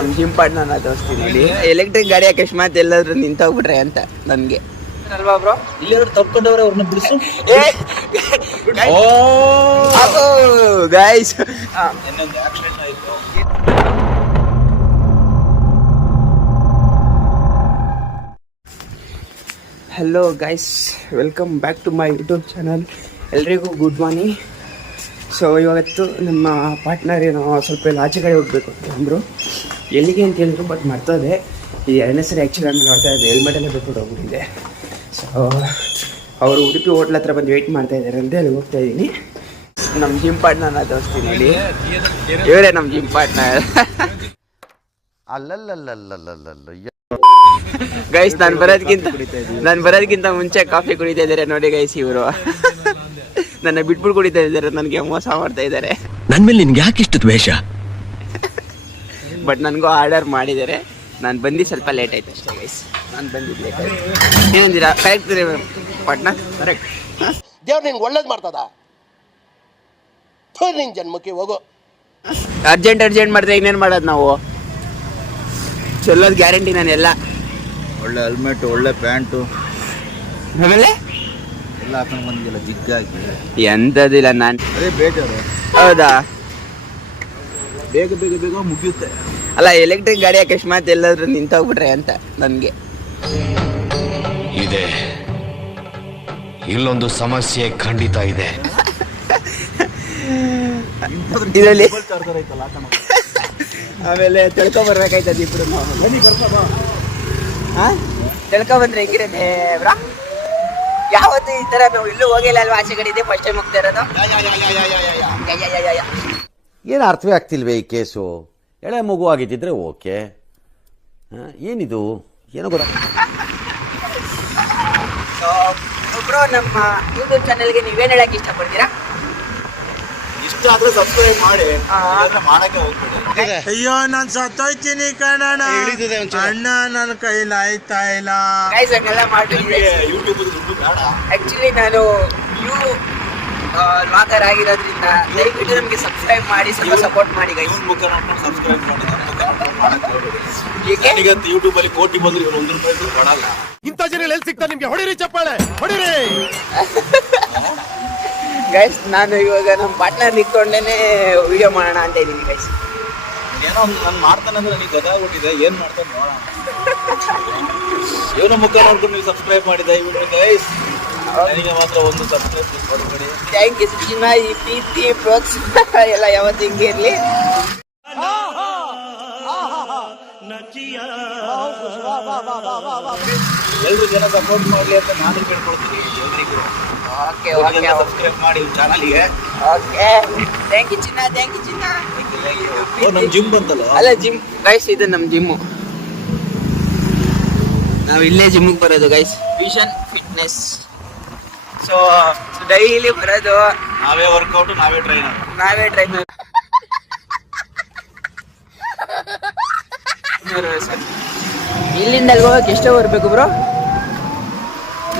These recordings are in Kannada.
ನಮ್ಮ ಜಿಮ್ ಪಾರ್ಟ್ನರ್ನ ತೋರಿಸ್ತೀನಿ ಇಲ್ಲಿ. ಎಲೆಕ್ಟ್ರಿಕ್ ಗಾಡಿ ಅಕಸ್ಮಾತ್ ಎಲ್ಲಾದ್ರೂ ನಿಂತೋಗ್ಬಿಟ್ರೆ ಅಂತ ನನಗೆ ಅಲ್ವಾ ಬ್ರೋ? ಇಲ್ಲೆರಡು ತಪ್ಕೊಂಡವ್ರೆ ಅವ್ರನ್ನ ಬಿಡಿಸು. ಗೈಸ್ ಇನ್ನೊಂದು ಆಕ್ಸಿಡೆಂಟ್ ಆಯ್ತು. Hello guys, welcome back to my YouTube channel. ಎಲ್ರಿಗೂ ಗುಡ್ ಮಾರ್ನಿಂಗ್. ಸೊ ಇವತ್ತು ನಮ್ಮ ಪಾರ್ಟ್ನರ್ ಏನೋ ಸ್ವಲ್ಪ ಎಲ್ಲ ಆಚೆ ಕಡೆ ಹೋಗ್ಬೇಕು ಅಂದರು. ಎಲ್ಲಿಗೆ ಅಂತ ಹೇಳಿದ್ರು, ಬಟ್ ಮರ್ತದೆ. ಈ ಎರಡನೇ ಸರಿ ಆ್ಯಕ್ಚುಲಿ ನಾನು ನೋಡ್ತಾ ಇದ್ದೆ, ಹೆಲ್ಮೆಟೆಲ್ಲ ಬಿಟ್ಬಿಟ್ಟು ಹೋಗ್ಬಿಟ್ಟಿದ್ದೆ. ಸೊ ಅವರು ಉಡುಪಿ ಹೋಟ್ಲ್ ಹತ್ರ ಬಂದು ವೆಯ್ಟ್ ಮಾಡ್ತಾ ಇದ್ದಾರೆ ಅಂತ ಅಲ್ಲಿ ಹೋಗ್ತಾ ಇದ್ದೀನಿ. ನಮ್ಮ ಜಿಮ್ ಪಾರ್ಟ್ನರ್ನ ತೋರಿಸ್ತೀನಿ ಇಲ್ಲಿ. ಇವರೇ ನಮ್ಮ ಜಿಮ್ ಪಾರ್ಟ್ನರ್. ಗೈಸ್ ನಾನು ಬರೋದಕ್ಕಿಂತ ಮುಂಚೆ ಕಾಫಿ ಕುಡಿತಾ ಇದ್ದಾರೆ ನೋಡಿ ಗೈಸ್. ಇವರು ನನ್ನ ಬಿಟ್ಬಿಟ್ಟು ಕುಡಿತಾ ಇದ್ದಾರೆ, ನನಗೆ ಮೋಸ ಮಾಡ್ತಾ ಇದ್ದಾರೆ. ನನ್ನ ಮೇಲೆ ನಿನ್ಗೆ ಯಾಕೆ ಇಷ್ಟು ದ್ವೇಷ? ಬಟ್ ನನಗೂ ಆರ್ಡರ್ ಮಾಡಿದ್ದಾರೆ. ನಾನು ಬಂದು ಸ್ವಲ್ಪ ಲೇಟ್ ಆಯ್ತು ಅಷ್ಟೇ ಗೈಸ್. ನಾನು ಬಂದಿದ್ದು ಲೇಟ್ ಆಯ್ತು. ಏನಂದಿರಾ? ಕರೆಕ್ಟ್ ರೀ ಪಾರ್ಟ್ನರ್, ಕರೆಕ್ಟ್. ದೇವ್ರು ನಿನ್ಗೆ ಒಳ್ಳೇದು ಮಾಡ್ತದ, ನಿನ್ ಜನ್ಮಕ್ಕೆ ಹೋಗೋ. ಅರ್ಜೆಂಟ್ ಮಾಡ್ತಾ ಇನ್ನೇನು ಮಾಡೋದು ನಾವು? ಚಲೋದು ಗ್ಯಾರಂಟಿ ನಾನೆಲ್ಲ. ಒಳ್ಳೆ ಹೆಲ್ಮೆಟ್, ಒಳ್ಳೆ ಪ್ಯಾಂಟು, ಆಮೇಲೆ ಎಲ್ಲ ಹಾಕೊಂಡು ಬಂದಿಲ್ಲ ಜಿಗ್ಗಾಗಿ. ಎಂಥದಿಲ್ಲ ನಾನು. ಅದೇ ಬೇಜಾರು. ಹೌದಾ? ಬೇಗ ಮುಗಿಯುತ್ತೆ. ಅಲ್ಲ, ಎಲೆಕ್ಟ್ರಿಕ್ ಗಾಡಿ ಅಕಸ್ಮಾತ್ ಎಲ್ಲಾದ್ರೂ ನಿಂತೋಗ್ಬಿಟ್ರೆ ಅಂತ ನನಗೆ. ಇದೆ, ಇಲ್ಲೊಂದು ಸಮಸ್ಯೆ ಖಂಡಿತ ಇದೆ. ಇದರಲ್ಲಿ ಆಮೇಲೆ ತಿಳ್ಕೊಂಬರ್ಬೇಕಾಯ್ತದ ಇಬ್ರು ನಾವು. ತಿಳ್ಕೊಂಬಂದ್ರೆ ಹೆಂಗಿರತ್ತೆ ಬ್ರಾ? ಯಾವತ್ತು ಈ ಥರ ನಾವು ಇಲ್ಲೂ ಹೋಗಿಲ್ಲ ಅಲ್ವಾ? ಆಚೆ ಕಡೆ ಇದೆ ಫಸ್ಟ್ ಟೈಮ್ ಹೋಗ್ತಾ ಇರೋದು. ಏನು ಅರ್ಥವೇ ಆಗ್ತಿಲ್ವೇ ಈ ಕೇಸು? ಎಳೆ ಮಗು ಆಗಿದ್ದಿದ್ರೆ ಓಕೆ, ಏನಿದು ಏನೋ ಗೊತ್ತ. ಒಬ್ರು ನಮ್ಮ ಯೂಟ್ಯೂಬ್ ಚಾನಲ್ಗೆ ನೀವೇನು ಹೇಳಕ್ಕೆ ಇಷ್ಟಪಡ್ತೀರಾ? ಇಷ್ಟ ಆದ್ರೆ ಸಬ್ಸ್ಕ್ರೈಬ್ ಮಾಡಿ, ಮಾಡಕ್ಕೆ ಹೋಗ್ಬೇಡಿ. ಅಯ್ಯೋ ನಾನು ಸತ್ತೋಯ್ತೀನಿ ಕಣಣ್ಣ, ಅಣ್ಣ ನನ್ನ ಕೈಲಿ ಆಯ್ತಾ ಇಲ್ಲ. ಗೈಸ್ ಹಂಗೆಲ್ಲ ಮಾಡ್ತಿದ್ದೆ. ಯೂಟ್ಯೂಬ್ ದುಡ್ಡು ಬೇಡ. ಆ್ಯಕ್ಚುಲಿ ನಾನು ಲಾಕರ್ ಆಗಿರೋದ್ರಿಂದ ದಯವಿಟ್ಟು ನಮಗೆ ಸಬ್ಸ್ಕ್ರೈಬ್ ಮಾಡಿ, ಸ್ವಲ್ಪ ಸಪೋರ್ಟ್ ಮಾಡಿ ಗೈಸ್. ಮುಖ ನೋಡ್ಕೊಂಡು ಸಬ್ಸ್ಕ್ರೈಬ್ ಮಾಡಿ, ನಮ್ಮ ಮುಖ ನೋಡ್ಕೊಂಡು ಮಾಡಕ್ಕೆ ಹೋಗ್ಬೇಡಿ. ಏಕೆ? ಈಗಂತೂ ಯೂಟ್ಯೂಬ್ ಅಲ್ಲಿ ಕೋಟಿ ಬಂದ್ರೆ ಇವರು ₹1 ಕೊಡಲ್ಲ. ಇಂಥ ಜನ ಎಲ್ಲಿ ಸಿಗ್ತಾರೆ ನಿಮ್ಗೆ? ಹೊಡಿರಿ ಚಪ್ಪಾಳೆ, ಹೊಡಿರಿ. ಗೈಸ್ ನಾನು ಇವಾಗ ನಮ್ಮ ಪಾರ್ಟ್ನರ್ ನಿಂತ್ಕೊಂಡೇನೆ ವಿಡಿಯೋ ಮಾಡೋಣ ಅಂತ ಇದ್ದೀನಿ ಗೈಸ್. ಏನೋ ನಾನು ಮಾಡ್ತಾನೆ ಅಂದ್ರೆ ನನಗೆ ಗೊತ್ತಾಗ್ಬಿಟ್ಟಿದೆ, ಏನ್ ಮಾಡ್ತಾನೆ ನೋಡೋಣ. ಇವನ ಮುಖ ನೋಡ್ಕೊಂಡು ನೀವು ಸಬ್ಸ್ಕ್ರೈಬ್ ಮಾಡಿ ದಯವಿಟ್ಟು ಗೈಸ್. ನನಗೆ ಮಾತ್ರ ಒಂದು ಸಬ್ಸ್ಕ್ರೈಬ್ ಕೊಡ್ಬೇಡಿ. ಥ್ಯಾಂಕ್ ಯು ಚಿನ್ನ. ಈ ಪ್ರೀತಿ ಪ್ರೋತ್ಸಾಹ ಎಲ್ಲ ಯಾವತ್ತು ಹಿಂಗೆ ಇರಲಿ. ಎಲ್ಲರೂ ಜನ ಸಪೋರ್ಟ್ ಮಾಡಲಿ ಅಂತ ನಾನು ಕೇಳ್ಕೊಳ್ತೀನಿ ಎಲ್ರಿಗೂ. ಓಕೆ ಸಬ್ಸ್ಕ್ರೈಬ್ ಮಾಡಿ ಚಾನಲ್ಗೆ. ಓಕೆ, ಥ್ಯಾಂಕ್ ಯು ಚಿನ್ನ, ಥ್ಯಾಂಕ್ ಯು ಚಿನ್ನ. ನಮ್ಮ ಜಿಮ್ ಬಂತಲ್ಲ? ಅಲ್ಲ ಜಿಮ್ ಗೈಸ್, ಇದು ನಮ್ಮ ಜಿಮ್ಮು. ನಾವು ಇಲ್ಲೇ ಜಿಮ್ಗೆ ಬರೋದು guys, vision fitness. So daily ಬರೋದು, ನಾವೇ ವರ್ಕೌಟ್, ನಾವೇ ಟ್ರೈನರ್. ಇಲ್ಲಿಂದ ಅಲ್ಲಿ ಹೋಗಕ್ಕೆ ಎಷ್ಟೋ ಬರಬೇಕು ಬ್ರೋ?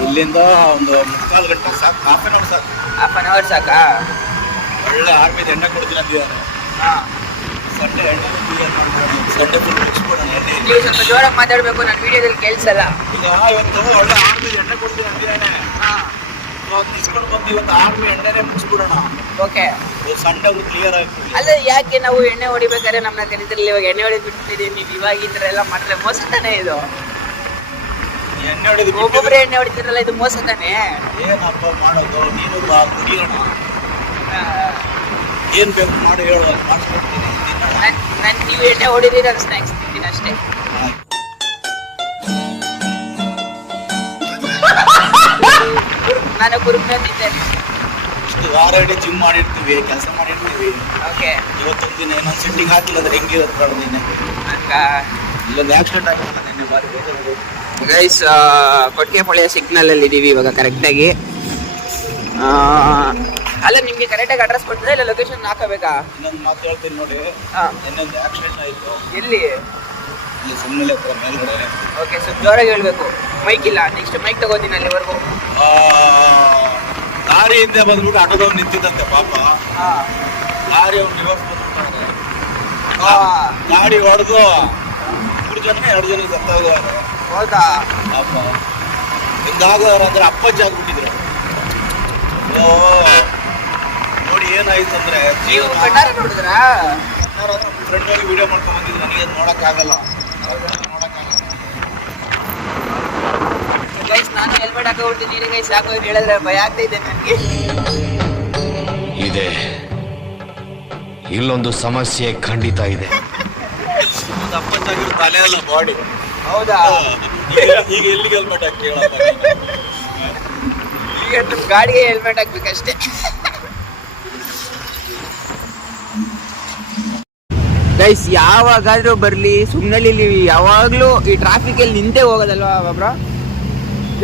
ಇಲ್ಲಿಂದ ಒಂದು 3/4 ಗಂಟೆ ಸಾಕು, ಹಾಫ್ ಆನ್ ಅವರ್ ಸಾಕು. ಹಾಫ್ ಆನ್ ಅವರ್ ಸಾಕಾ? ಒಳ್ಳೆ ಆರ್ಮಿದ ಎಣ್ಣೆ ಕೊಡ್ತೀನಿ ಅಂದಿದ್ದಾರೆ. ಸಂಡೆ ಎಣ್ಣೆ ಸಂಡೆ ಫುಲ್ ಮುಗಿಸ್ಕೊಡೋಣ ಎಣ್ಣೆ. ನೀವು ಸ್ವಲ್ಪ ಜೋರಾಗಿ ಮಾತಾಡಬೇಕು, ನನ್ನ ವಿಡಿಯೋದಲ್ಲಿ ಕೇಳಿಸಲ್ಲ. ಈಗ ಇವತ್ತು ಒಳ್ಳೆ ಆರ್ಮಿದ ಎಣ್ಣೆ ಕೊಡ್ತೀನಿ ಅಂದಿದ್ದಾನೆ. ಇಸ್ಕೊಂಡು ಬಂದು ಇವತ್ತು ಆರ್ಮಿ ಎಣ್ಣೆನೇ ಮುಗಿಸ್ಬಿಡೋಣ. ಓಕೆ, ಸಂಡೆ ಒಂದು ಕ್ಲಿಯರ್ ಆಗ್ಬಿಡಿ. ಅಲ್ಲ ಯಾಕೆ ನಾವು ಎಣ್ಣೆ ಹೊಡಿಬೇಕಾದ್ರೆ ನಮ್ಮನ್ನ ಕರೀತಿರಲಿಲ್ಲ, ಇವಾಗ ಎಣ್ಣೆ ಹೊಡೆದು ಬಿಟ್ಟಿದ್ದೀವಿ. ನೀವು ಇವಾಗ ಈ ಥರ ಎಲ್ಲ ಮಾಡಿದ್ರೆ ಮೋಸ ತಾನೇ ಇದು? ಎಣ್ಣೆ ಹೊಡೆದು ಒಬ್ಬೊಬ್ಬರೇ ಎಣ್ಣೆ ಹೊಡಿತಿರಲ್ಲ, ಇದು ಮೋಸ ತಾನೇ? ಏನಪ್ಪ ಮಾಡೋದು? ನೀನು ಬಾ ಕುಡಿಯೋಣ, ಏನ್ ಬೇಕು ಮಾಡಿ ಹೇಳುವಾಗ ಮಾಡಿಸ್ಕೊಡ್ತೀನಿ. ನಾನು ನೀವು ಎಣ್ಣೆ ಹೊಡಿರಿ, ನಾನು ಸ್ನ್ಯಾಕ್ಸ್ ತಿಂತೀನಿ ಅಷ್ಟೇ. ನಾನು ಕುರುಕ್ನ ತಿಂತೇನೆ. ಇಷ್ಟು ವಾರ ಇಡೀ ಜಿಮ್ ಮಾಡಿರ್ತೀವಿ, ಕೆಲಸ ಮಾಡಿರ್ತೀವಿ. ಓಕೆ, ಇವತ್ತೊಂದು ದಿನ ಏನೋ ಸೆಟ್ಟಿಂಗ್ ಹಾಕಿಲ್ಲ ಅಂದ್ರೆ ಹೆಂಗಿರುತ್ತೆ ಕಳೆದಿನ ಇಲ್ಲೊಂದು ಆಕ್ಸಿಡೆಂಟ್ ಆಗಿಲ್ಲ ನಿನ್ನೆ ಬಾರಿ ಬೇಜಾರು. ಗೈಸ್ ಕೊಟ್ಟಿಗೆಪಾಳ್ಯ ಸಿಗ್ನಲ್ ಅಲ್ಲಿ ಇದೀವಿ ಇವಾಗ ಕರೆಕ್ಟಾಗಿ. ಅಲ್ಲ ನಿಮ್ಗೆ ಕರೆಕ್ಟಾಗಿ ಅಡ್ರೆಸ್ ಕೊಟ್ಟಿದ್ರೆ ಇಲ್ಲ ಲೊಕೇಶನ್ ಹಾಕಬೇಕಾ? ಇನ್ನೊಂದು ಮಾತು ಹೇಳ್ತೀನಿ ನೋಡಿ. ಇನ್ನೊಂದು ಆಕ್ಸಿಡೆಂಟ್ ಆಯಿತು. ಎಲ್ಲಿ? ಇಲ್ಲಿ ಸುಮ್ಮನೆ ಹತ್ರ ಮೇಲ್ಗಡೆ. ಓಕೆ, ಸ್ವಲ್ಪ ಜೋರಾಗಿ ಹೇಳ್ಬೇಕು, ಮೈಕ್ ಇಲ್ಲ. ನೆಕ್ಸ್ಟ್ ಮೈಕ್ ತಗೋತೀನಿ ಅಲ್ಲಿವರೆಗೂ. ಲಾರಿ ಹಿಂದೆ ಬಂದ್ಬಿಟ್ಟು ಆಟೋದವ್ನು ನಿಂತಿದ್ದಂತೆ ಪಾಪ. ಲಾರಿ ಅವ್ನು ರಿವರ್ಸ್ ಬಂದ್ಬಿಟ್ಟಾರೆ. ಗಾಡಿ ಹೊಡೆದು 3 ಜನ 2 ಜನ ಸತ್ತೋಗೋರು. ಹೌದಾ? ಅಪ್ಪ ಹಿಂಗಾಗೋರು ಅಂದ್ರೆ ಅಪ್ಪಾಜಿ ಆಗ್ಬಿಟ್ಟಿದ್ರು. ನೋಡಿ ಏನಾಯ್ತು ಅಂದ್ರೆ ನೀವು ಕಣ್ಣಾರ ನೋಡಿದ್ರಾ? ಫ್ರೆಂಡ್ ಹೋಗಿ ವಿಡಿಯೋ ಮಾಡ್ಕೊಂಡ್ ಬಂದಿದ್ರು. ನನಗೆ ಅದು ನೋಡಕ್ಕಾಗಲ್ಲ. ಗೈಸ್ ನಾನು ಹೆಲ್ಮೆಟ್ ಹಾಕೊಂಡ್ಬಿಟ್ಟಿದ್ದೀನಿ ಗೈಸ್. ಯಾಕೋ ಹೇಳಿದ್ರೆ ಭಯ ಆಗ್ತಾ ಇದೆ ನನಗೆ. ಇದೆ, ಇಲ್ಲೊಂದು ಸಮಸ್ಯೆ ಖಂಡಿತ ಇದೆ. ಅಪ್ಪಚ್ಚಾಗಿರೋ ತಲೆ ಅಲ್ಲ ಬಾಡಿ. ಹೌದಾ? ಈಗ ಎಲ್ಲಿಗೆ ಹೆಲ್ಮೆಟ್ ಹಾಕಿ ಹೇಳಪ್ಪ ನೀನು? ಈಗ ನಮ್ಮ ಗಾಡಿಗೆ ಹೆಲ್ಮೆಟ್ ಹಾಕ್ಬೇಕಷ್ಟೇ. ಗೈಸ್ ಯಾವಾಗಾದ್ರೂ ಬರಲಿ ಸುಮ್ಮನೆ ಯಾವಾಗಲೂ ಈ ಟ್ರಾಫಿಕಲ್ಲಿ ನಿಂತೇ ಹೋಗೋದಲ್ವಾ ಬ್ರೋ?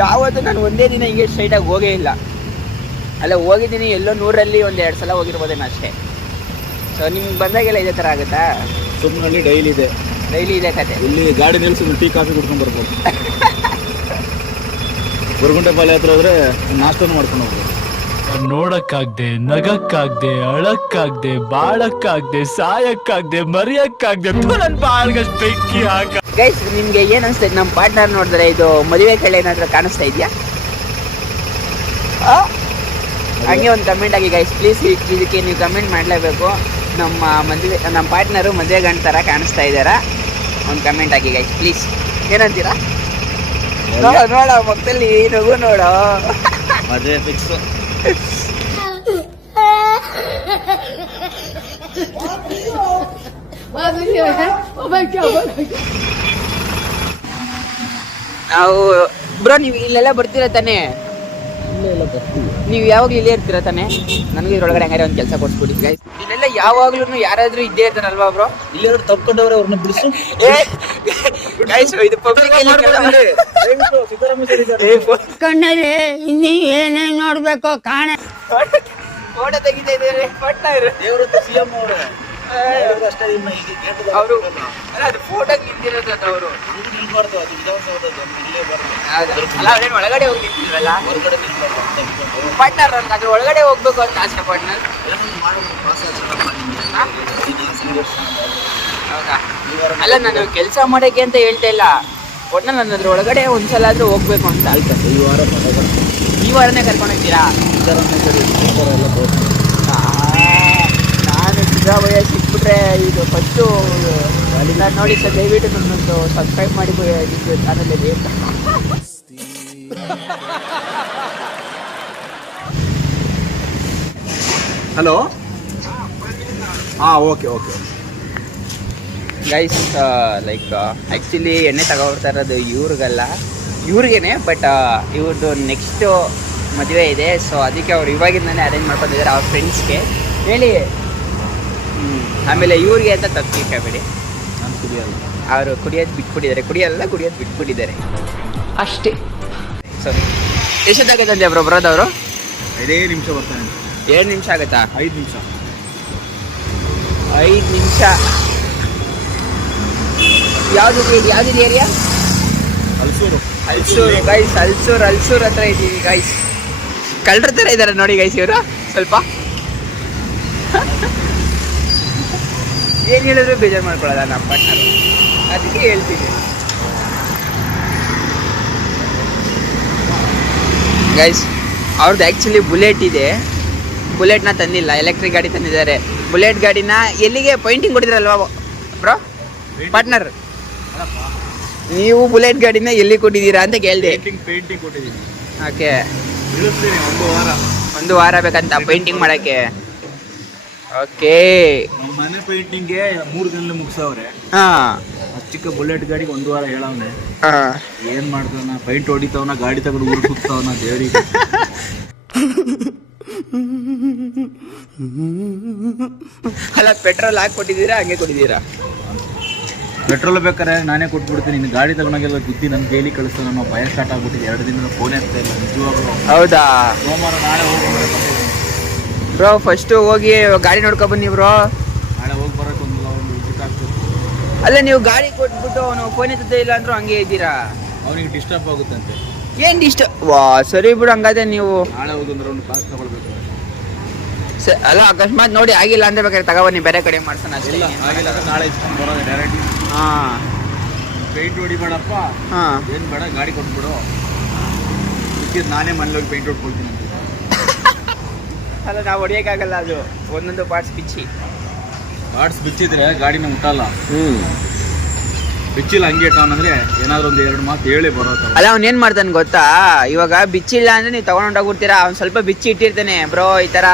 ಯಾವತ್ತೂ ನಾನು ಒಂದೇ ದಿನ ಹಿಂಗೆ ಸ್ಟ್ರೈಟಾಗಿ ಹೋಗೇ ಇಲ್ಲ. ಅಲ್ಲ ಹೋಗಿದ್ದೀನಿ ಎಲ್ಲೋ 100ರಲ್ಲಿ 1-2 ಸಲ ಹೋಗಿರ್ಬೋದೇನೋ ಅಷ್ಟೇ. ಸೊ ನಿಮ್ಗೆ ಬಂದಾಗೆಲ್ಲ ಇದೇ ಥರ ಆಗುತ್ತಾ? ಸುಮ್ಮನಲ್ಲಿ ಡೈಲಿ ಇದೆ. ಡೈಲಿ ಇದೆ ಕತೆ. ಇಲ್ಲಿ ಗಾಡಿ ನಿಲ್ಸಿದ್ರು ಟೀ ಕಾಫಿ ಕುಡ್ಕೊಂಡು ಬರ್ಬೋದು. ಗುರುಗುಂಟೆ ಪಾಲೆ ಹತ್ರ ಹೋದ್ರೆ ನಾಷ್ಟನೂ ಮಾಡ್ಕೊಂಡು ಹೋಗ್ಬೋದು. ನೋಡಕ್ಕಾಗ್ದೆ, ನಗಕ್ಕಾಗ್ದೆ, ಅಳಕ್ಕಾಗ್ದೆ, ಬಾಳಕ್ಕಾಗ್ದೆ, ಸಾಯಕ್ಕಾಗ್ದೆ, ಮರಿಯಕ್ಕಾಗ್ದೆ, ನನ್ ಬಾಳ್ಗಷ್ಟು ಬೆಂಕಿ ಹಾಕ. ಗೈಸ್ ನಿಮ್ಗೆ ಏನ್ ಅನ್ಸ್ತೈತೆ ನಮ್ಮ ಪಾರ್ಟ್ನರ್ ನೋಡಿದ್ರೆ? ಇದು ಮದುವೆ ಕಳೆ ಏನಾದ್ರೂ ಕಾಣಿಸ್ತಾ ಇದೆಯಾ? ಹಂಗೆ ಒಂದು ಕಮೆಂಟ್ ಆಗಿ ಗೈಸ್ ಪ್ಲೀಸ್. ಇದಕ್ಕೆ ನೀವು ಕಮೆಂಟ್ ಮಾಡಲೇಬೇಕು. ನಮ್ಮ ಪಾರ್ಟ್ನರು ಮದುವೆ ಗಂಡ ಥರ ಕಾಣಿಸ್ತಾ ಇದ್ದಾರಾ? ಒಂದು ಕಮೆಂಟ್ ಆಗಿ ಗೈಸ್ ಪ್ಲೀಸ್. ಏನಂತೀರಾ? ನೋಡ ಮಕ್ಕಳಲ್ಲಿ ನಗು ನೋಡೋ. ಮದುವೆ ಫಿಕ್ಸ್. ನಾವು ಬ್ರೋ ನೀವು ಇಲ್ಲೆಲ್ಲ ಬರ್ತೀರಾ ತಾನೇ? ನೀವು ಯಾವಾಗಲೂ ಇಲ್ಲೇ ಇರ್ತೀರಾ ತಾನೇ? ನನಗೆ ಇದ್ರೊಳಗಡೆ ಹಂಗಾರೆ ಒಂದು ಕೆಲಸ ಕೊಡ್ಸ್ಬಿಡಿ ಗೈಸ್. ಇಲ್ಲೆಲ್ಲ ಯಾವಾಗ್ಲೂ ಯಾರಾದ್ರೂ ಇದ್ದೇ ಇರ್ತಾರಲ್ವಾ ಬ್ರೋ? ಇಲ್ಲಿ ತಪ್ಕೊಂಡವ್ರೆ ಅವ್ರನ್ನ ಬಿಡಿಸು. ಗೈಸ್ ಇದು ಪಬ್ಲಿಕ್ ಕಣ್ಣಲ್ಲಿ ಇನ್ನೀ ಏನೇನ್ ನೋಡ್ಬೇಕು ಕಾಣ ಫೋಟೋ ತೆಗಿತಾ ಇದ್ದಾರೆ. ಪಟ್ಟಾರು ದೇವ್ರ ಸಿಎಂ ಅವರೇ ಅಷ್ಟೇ. ಅವರು ಅಲ್ಲ ಅದು ಫೋಟೋ ನಿಂತಿರೋದು ಅವರು ನಿಲ್ಬಾರ್ದು. ಅದು ವಿಧಾನಸೌಧದ್ದು ಇಲ್ಲೇ ಬರ್ತದೆ. ಅಲ್ಲ ಅವ್ರೇನು ಒಳಗಡೆ ಹೋಗಿ ನಿಂತಿರಲ್ಲ? ಹೊರಗಡೆ ನಿಲ್ಬಾರ್ದು. ಪಾರ್ಟ್ನರ್ ಅಂತ ಅದ್ರ ಒಳಗಡೆ ಹೋಗ್ಬೇಕು ಅಂತ ಆಸೆ ಪಾರ್ಟ್ನರ್. ಹೌದಾ? ಅಲ್ಲ ನಾನು ಕೆಲಸ ಮಾಡೋಕ್ಕೆ ಅಂತ ಹೇಳ್ತಾ ಇಲ್ಲ. ಒಟ್ನಲ್ಲಿ ನಾನು ಅದ್ರ ಒಳಗಡೆ ಒಂದ್ಸಲ ಆದ್ರೂ ಹೋಗ್ಬೇಕು ಅಂತ. ಆಯ್ತು ಈ ವಾರ ಈ ವಾರನೇ ಕರ್ಕೊಂಡು ಹೋಗ್ತೀರಾ? ನಾನು ಸಿದ್ದರಾಮಯ್ಯ ಸಿಕ್ಬಿಟ್ರೆ ಇದು ಫಸ್ಟು ನೋಡಿ ಸರ್ ದಯವಿಟ್ಟು ನನ್ನೊಂದು ಸಬ್ಸ್ಕ್ರೈಬ್ ಮಾಡಿ ಚಾನಲಲ್ಲಿ. ಹಲೋ. ಹಾಂ okay okay guys like actually ಎಣ್ಣೆ ತಗೊಳ್ತಾ ಇರೋದು ಇವ್ರಿಗೇನೆ. ಬಟ್ ಇವ್ರದ್ದು ನೆಕ್ಸ್ಟು ಮದುವೆ ಇದೆ. ಸೊ ಅದಕ್ಕೆ ಅವ್ರು ಇವಾಗಿಂದನೇ ಅರೇಂಜ್ ಮಾಡ್ಕೊಂಡಿದ್ದಾರೆ ಅವ್ರ ಫ್ರೆಂಡ್ಸ್ಗೆ ಹೇಳಿ. ಆಮೇಲೆ ಇವ್ರಿಗೆ ಅಂತ ತಪ್ಪಿಬೇಡಿ. ನಾನು ಕುಡಿಯಲ್ಲ. ಅವರು ಕುಡಿಯೋದು ಬಿಟ್ಬಿಟ್ಟಿದ್ದಾರೆ ಅಷ್ಟೇ. So ಎಷ್ಟೊತ್ತಾಗತ್ತಂತೆ bro ಬರೋದವರು? 5 ನಿಮಿಷ ಬರ್ತಾನೆ. 2 ನಿಮಿಷ ಆಗುತ್ತಾ? 5 ನಿಮಿಷ. 5 ನಿಮಿಷ. ಯಾವ್ದಿದೆ ಏರಿಯಾ? ಹಲ್ಸೂರು ಗೈಸ್. ಹಲ್ಸೂರು ಹತ್ರ ಇದ್ದೀವಿ ಗೈಸ್. ಕಳ್ಳರ ಥರ ಇದ್ದಾರೆ ನೋಡಿ ಗೈಸ್ ಇವರು. ಸ್ವಲ್ಪ ಏನು ಹೇಳಿದ್ರು ಬೇಜಾರು ಮಾಡ್ಕೊಳ್ಳೋದ ನಮ್ಮ ಪಾರ್ಟ್ನರ್. ಅದಕ್ಕೆ ಹೇಳ್ತೀನಿ ಗೈಸ್. ಅವ್ರದ್ದು ಆ್ಯಕ್ಚುಲಿ ಬುಲೆಟ್ ಇದೆ. ಬುಲೆಟ್ನ ತಂದಿಲ್ಲ, ಎಲೆಕ್ಟ್ರಿಕ್ ಗಾಡಿ ತಂದಿದ್ದಾರೆ. ಬುಲೆಟ್ ಗಾಡಿನ ಎಲ್ಲಿಗೆ ಪೇಂಟಿಂಗ್ ಕೊಟ್ಟಿದ್ರಲ್ವಾ ಬ್ರೋ ಪಾರ್ಟ್ನರ್? ನೀವು ಬುಲೆಟ್ ಗಾಡಿನ ಎಲ್ಲಿ ಕೊಟ್ಟಿದ್ದೀರಾ ಅಂತ ಕೇಳಿದೆ. ಪೇಂಟಿಂಗ್ ಕೊಟ್ಟಿದ್ದೀನಿ. ಓಕೆ. ಇಳಿಸ್ತೀನಿ 1 ವಾರ. 1 ವಾರ ಬೇಕಂತ ಪೇಂಟಿಂಗ್ ಮಾಡೋಕ್ಕೆ? ಓಕೆ. ನಮ್ಮ ಮನೆ ಪೇಂಟಿಂಗ್ಗೆ 3 ದಿನದಲ್ಲಿ ಮುಗಿಸವ್ರೆ. ಹಾಂ. ಚಿಕ್ಕ ಬುಲೆಟ್ ಗಾಡಿಗೆ 1 ವಾರ ಹೇಳವ್ನೆ. ಹಾಂ. ಏನು ಮಾಡ್ತಾವನ? ಪೈಂಟ್ ಹೊಡಿತಾವನ, ಗಾಡಿ ತಗೊಂಡು ಊರು ಸುತ್ತಾವನ ದೇವರಿಗೆ. ಅಲ್ಲ ಪೆಟ್ರೋಲ್ ಹಾಕಿ ಕೊಟ್ಟಿದ್ದೀರಾ ಹಂಗೆ ಕೊಟ್ಟಿದ್ದೀರಾ? ಪೆಟ್ರೋಲ್ ಬೇಕಾರೆ ನಾನೇ ಕೊಟ್ಬಿಡ್ತೀನಿ. ಇನ್ನು ಗಾಡಿ ತಗೊಂಡಾಗೆಲ್ಲ ಗುದ್ದಿ ನನ್ನ ಕೈಲಿ ಕಳಿಸ್ತಾ. ನಮ್ಮ ಭಯ ಸ್ಟಾರ್ಟ್ ಆಗ್ಬಿಟ್ಟಿದೆ. 2 ದಿನದ ಫೋನ್ ಆಗ್ತಾ ಇಲ್ಲ ನಿಜವಾಗ್ಲೂ. ಹೌದಾ? ಸೋಮವಾರ ನಾಳೆ ಹೋಗಿ ಬ್ರೋ ಫಸ್ಟು ಹೋಗಿ ಗಾಡಿ ನೋಡ್ಕೊ ಬನ್ನಿ ಬ್ರೋ. ನಾಳೆ ಹೋಗಿ ಬರೋಕೆ ಒಂದು ವಿಸಿಟ್ ಆಗ್ತದೆ. ಅಲ್ಲ ನೀವು ಗಾಡಿ ಕೊಟ್ಬಿಟ್ಟು ಅವನು ಫೋನ್ ಎತ್ತದೇ ಇಲ್ಲ ಅಂದ್ರೂ ಹಂಗೆ ಇದ್ದೀರಾ? ಅವನಿಗೆ ಡಿಸ್ಟರ್ಬ್ ಆಗುತ್ತಂತೆ. ಏನು ವಾ ಸರಿ ಬಿಡು. ಹಂಗಾದ್ರೆ ನೀವು ನಾಳೆ ಹೋಗಿ ಒಂದು ರೌಂಡ್ ಕಾಸು ತಗೊಳ್ಬೇಕು. ಅಲ್ಲ ಅಕಸ್ಮಾತ್ ನೋಡಿ ಆಗಿಲ್ಲ ಅಂದ್ರೆ ಬೇಕಾದ್ರೆ ತಗೊಬನ್ನಿ, ಬೇರೆ ಕಡೆ ಮಾಡ್ಸೋಣ ಅಷ್ಟೇ. ನಾಳೆ ಬರೋದು ಡೈರೆಕ್ಟ್. ಹಾ ಪೇಂಟ್ ಹೊಡಿಬೇಡಪ್ಪ, ಹಾ ಏನು ಬೇಡ, ಗಾಡಿ ಕೊಟ್ಬಿಡು, ನಾನೇ ಮನೇಲಿ ಪೇಂಟ್ ಹೊಡ್ಕೊಳ್ತೀನಿ ಅಂತ. ಅಲ್ಲ ನಾವು ಹೊಡಿಯೋಕ್ಕಾಗಲ್ಲ, ಅದು ಒಂದೊಂದು ಪಾರ್ಟ್ಸ್ ಬಿಚ್ಚಿ ಬಿಚ್ಚಿದ್ರೆ ಗಾಡಿನ ಮುಟ್ಟಲ್ಲ. ಬಿಚ್ಚಿಲ್ಲ ಹಂಗೆ ಟಾನ್ ಅಂದ್ರೆ ಏನಾದ್ರು ಒಂದು 2 ಮಾತು ಹೇಳಿ ಬರೋದು. ಅಲ್ಲ ಅವ್ನು ಏನ್ ಮಾಡ್ತಾನೆ ಗೊತ್ತಾ, ಇವಾಗ ಬಿಚ್ಚಿಲ್ಲ ಅಂದ್ರೆ ನೀವು ತಗೊಂಡೋಗ್ಬಿಡ್ತೀರಾ, ಅವ್ನು ಸ್ವಲ್ಪ ಬಿಚ್ಚಿ ಇಟ್ಟಿರ್ತಾನೆ, ಬ್ರೋ ಈ ತರ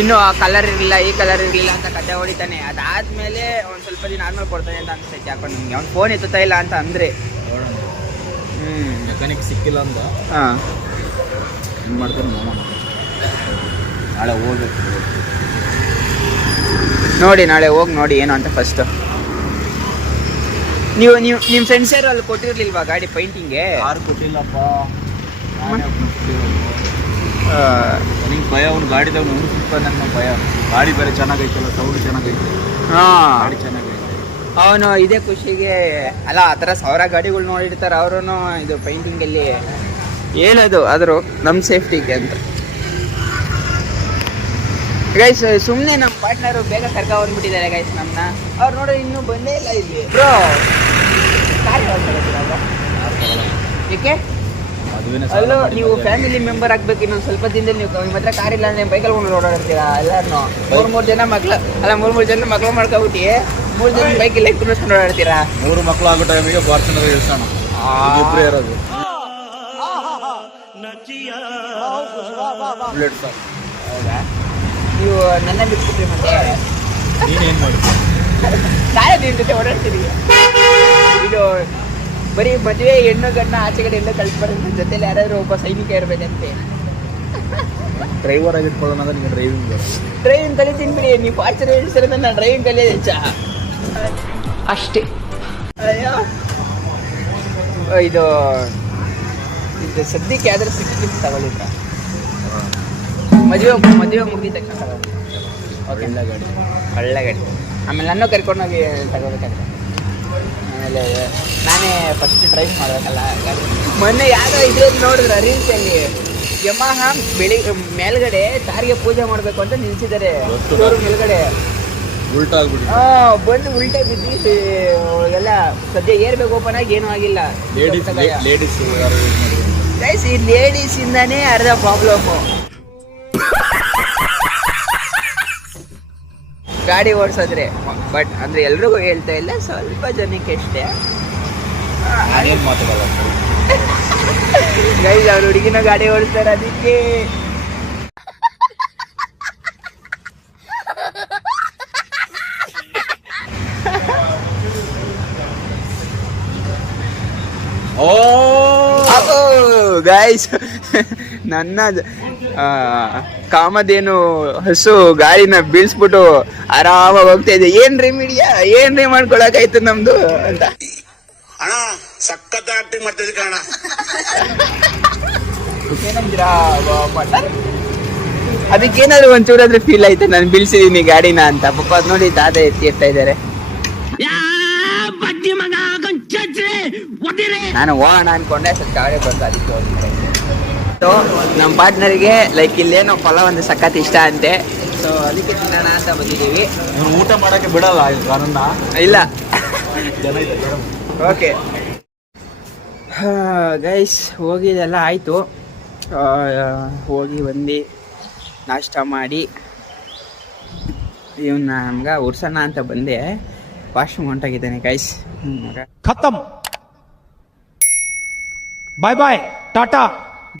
ಇನ್ನು ಕಲರ್ ಇರಲಿಲ್ಲ, ಈ ಕಲರ್ ಇರಲಿಲ್ಲ ಅಂತ ಕತೆ ಹೊಡಿತಾನೆ. ಅದಾದ್ಮೇಲೆ ಅವ್ನು ಸ್ವಲ್ಪ ದಿನ ಆದ್ಮೇಲೆ ಕೊಡ್ತಾನೆ ಅಂತ ಅನ್ಸ್ತೈತೆ ಯಾಕೋ ನಿಮ್ಗೆ. ಅವ್ನು ಫೋನ್ ಎತ್ತುತ್ತಾ ಇಲ್ಲ ಅಂತ ಅಂದ್ರೆ ಮೆಕ್ಯಾನಿಕ್ ಸಿಕ್ಕಿಲ್ಲ ಅಂತ ಹಾ ಏನು ಮಾಡ್ತಾರೆ ನೋಡೋಣ. ನಾಳೆ ಹೋಗ್ಬೇಕು, ನೋಡಿ ನಾಳೆ ಹೋಗಿ ನೋಡಿ ಏನು ಅಂತ ಫಸ್ಟ್. ನೀವು ನಿಮ್ಮ ಫ್ರೆಂಡ್ಸ್ ಯಾರು ಅಲ್ಲಿ ಕೊಟ್ಟಿರ್ಲಿಲ್ವಾ ಗಾಡಿ ಪೈಂಟಿಂಗ್ಗೆ? ಯಾರು ಕೊಟ್ಟಿಲ್ಲಪ್ಪ, ನನಗೆ ಭಯ. ಅವ್ನು ಗಾಡಿ ತಗೊಂಡು ಅವ್ನು ಸಿಗ್ತಾನೆ ನನ್ನ ಭಯ. ಗಾಡಿ ಬೇರೆ ಚೆನ್ನಾಗೈತಲ್ಲ, ಸೌಂಡ್ ಚೆನ್ನಾಗೈತೆ, ಗಾಡಿ ಚೆನ್ನಾಗೈತೆ. ಅವನು ಇದೇ ಖುಷಿಗೆ ಅಲ್ಲ ಆ ಥರ 1000 ಗಾಡಿಗಳು ನೋಡಿರ್ತಾರೆ ಅವರು. ಇದು ಪೈಂಟಿಂಗಲ್ಲಿ ಏನದು ಆದರೂ ನಮ್ಮ ಸೇಫ್ಟಿಗೆ ಅಂತ ಗೈಸ್. ಸುಮ್ಮನೆ ನಮ್ಮ ಪಾರ್ಟ್ನರು ಬೇಗ ಕರ್ಕೊಂಡ್ಬಿಟ್ಟಿದ್ದಾರೆ ಗೈಸ್ ನಮ್ಮನ್ನ. ಅವ್ರು ನೋಡ್ರಿ ಇನ್ನೂ ಬಂದೇ ಇಲ್ಲ ಇಲ್ಲಿ. ಬ್ರೋ ಕಾರ್ ಏಕೆ ಅಲ್ಲೋ ನೀವು ಫ್ಯಾಮಿಲಿ ಮೆಂಬರ್ ಆಗ್ಬೇಕು. ಇನ್ನೊಂದು ಸ್ವಲ್ಪ ದಿನದಲ್ಲಿ ನೀವು ನಿಮ್ಮ ಹತ್ರ ಕಾರ್ ಇಲ್ಲ ಅಂದ್ರೆ ಬೈಕಲ್ಲಿ ಕೊಂಡು ಓಡಾಡ್ತೀರಾ ಎಲ್ಲಾರು. 3 ಜನ ಮಕ್ಳು ಅಲ್ಲ 3 ಜನ ಮಕ್ಳು ಮಾಡ್ಕೊಬಿಟ್ಟು 3 ಜನ ಬೈಕಲ್ಲಿ ಕುಣಿಸ್ಕೊಂಡು ಓಡಾಡ್ತೀರಾ. 3 ಮಕ್ಕಳು ಆಗೋ ಟೈಮಿಗೆ ಫಾರ್ಚುನರ್ ಇಳಿಸೋಣ, ಇಬ್ಬರೇ ಇರೋದು. ಹೌದಾ, ನೀವು ನನ್ನ ಬಿಟ್ಬಿಟ್ರಿ ಮತ್ತೆ ನೀನೇನು ಮಾಡಿ ನಾಳೆ ನಿನ್ನ ಜೊತೆ ಓಡಾಡ್ತೀರಿ. ಇದು ಬರೀ ಮದುವೆ ಹೆಣ್ಣು ಗಂಡ ಆಚೆ ಕಡೆ ಎಲ್ಲ ಕಳ್ಸ್ಬಾರ್ದು, ಜೊತೆಲಿ ಯಾರಾದ್ರೂ ಒಬ್ಬ ಸೈನಿಕ ಇರ್ಬೇಕಂತೆ. ಡ್ರೈವರ್ ಆಗಿ ಇಟ್ಕೊಳ್ಳೋಣ ಅಂದ್ರೆ ನೀವು ಡ್ರೈವಿಂಗ್ ಕಲಿತೀನಿ ಬಿಡಿ. ನೀವು ಫಾರ್ಚುನರ್ ಹೇಳ್ಸಿರೋದ್ರೆ ನಾನು ಡ್ರೈವಿಂಗ್ ಕಲಿಯೋದು ಹೆಚ್ಚ ಅಷ್ಟೇ. ಅಯ್ಯೋ ಇದು ಸದ್ಯಕ್ಕೆ ಯಾವ್ದಾದ್ರು ಸಿಕ್ಕಿದ್ದು ತಗೊಳ್ಳಿದ್ರ ಮದುವೆ ಮುಗಿದ ತಕ್ಷಣ ತಗೊಳ್ಳಿ. ಒಳ್ಳೆ ಗಾಡಿ. ಆಮೇಲೆ ನನ್ನ ಕರ್ಕೊಂಡೋಗಿ ತಗೋಬೇಕಾದ್ರೆ ಆಮೇಲೆ ನಾನೇ ಫಸ್ಟ್ ಡ್ರೈವ್ ಮಾಡಬೇಕಲ್ಲ ಗಾಡಿ. ಮೊನ್ನೆ ಯಾವುದೋ ಇದ್ರಲ್ಲಿ ನೋಡಿದ್ರ ರೀಲ್ಸಲ್ಲಿ ಯಮಹ ಮೇಲ್ಗಡೆ ತಾರಿಗೆ ಪೂಜೆ ಮಾಡಬೇಕು ಅಂತ ನಿಲ್ಸಿದ್ದಾರೆ ಶೋರೂಮ್ ಮೇಲ್ಗಡೆ. ಉಲ್ಟಾ ಆಗ್ಬಿಡಿ, ಬಂದು ಉಲ್ಟಾ ಬಿದ್ದು ಎಲ್ಲ ಸದ್ಯ ಏರ್ಬೇಕು ಓಪನ್ ಆಗಿ ಏನೂ ಆಗಿಲ್ಲ. ಲೇಡೀಸ್ ಗೈಸ್ ಈ ಲೇಡೀಸ್ ಇಂದಾನೇ ಅರ್ಧ ಪ್ರಾಬ್ಲಮ್. ಗಾಡಿ ಓಡಿಸೋದ್ರೆ ಬಟ್ ಅಂದ್ರೆ ಎಲ್ರಿಗೂ ಹೇಳ್ತಾ ಇಲ್ಲ, ಸ್ವಲ್ಪ ಜನಕ್ಕೆ ಅಷ್ಟೇ. ನಾನೇನು ಮಾತಾಡಲ್ಲ ಗೈಸ್ ಅವ್ರು ಹುಡುಗಿನ ಗಾಡಿ ಓಡಿಸ್ತಾರೆ ಅದಕ್ಕೆ. ಗೈಸ್ ನನ್ನ ಕಾಮಧೇನು ಹಸು ಗಾಡಿನ ಬೀಳ್ಸ್ಬಿಟ್ಟು ಆರಾಮಾಗಿ ಹೋಗ್ತಾ ಇದೆ. ಏನ್ರಿ ಮೀಡಿಯಾ ಏನ್ರಿ ಮಾಡ್ಕೊಳಕಾಯ್ತು ನಮ್ದು ಅಂತ. ಅಣ್ಣ ಸಖತ್ ಆಕ್ಟಿಂಗ್ ಮಾಡ್ತಿದ್ದೆ ಕಣ. ಏನಂತೀರಾ ಅದಕ್ಕೇನಾದ್ರು ಒಂಚೂರಾದ್ರೂ ಫೀಲ್ ಆಯ್ತು ನಾನು ಬೀಳ್ಸಿದೀನಿ ಗಾಡಿನ ಅಂತ. ಪಾಪ ಅದ್ ನೋಡಿ ತಾತ ಎತ್ತಾ ಇದ್ದಾರೆ. ನಾನು ಹೋಗೋಣ ಅನ್ಕೊಂಡೆ, ಸ್ವಲ್ಪ ಗಾಡಿ ಬಂದು ಅದಕ್ಕೆ ಹೋಗ್ತಾರೆ. ಸೊ ನಮ್ಮ ಪಾರ್ಟ್ನರ್ಗೆ ಲೈಕ್ ಇಲ್ಲೇನೋ ಫಲ ಒಂದು ಸಖತ್ ಇಷ್ಟ ಅಂತೆ, ಸೊ ಅದಕ್ಕೆ ತಿನ್ನೋಣ ಅಂತ ಬಂದಿದ್ದೀವಿ. ಊಟ ಮಾಡಕ್ಕೆ ಬಿಡಲ್ಲ ಕಾರಣ ಇಲ್ಲ ಜನ ಇದೆ. ಓಕೆ ಗೈಸ್ ಹೋಗಿದೆಲ್ಲ ಆಯಿತು. ಹೋಗಿ ಬಂದು ನಾಷ್ಟ ಮಾಡಿ ಇವನ್ನ ನಮ್ಗೆ ಉರ್ಸೋಣ ಅಂತ ಬಂದೆ. ವಾಶ್ರೂಮ್ ಹೊಂಟಾಗಿದ್ದಾನೆ ಗೈಸ್. खत्म, बाय बाय, टाटा.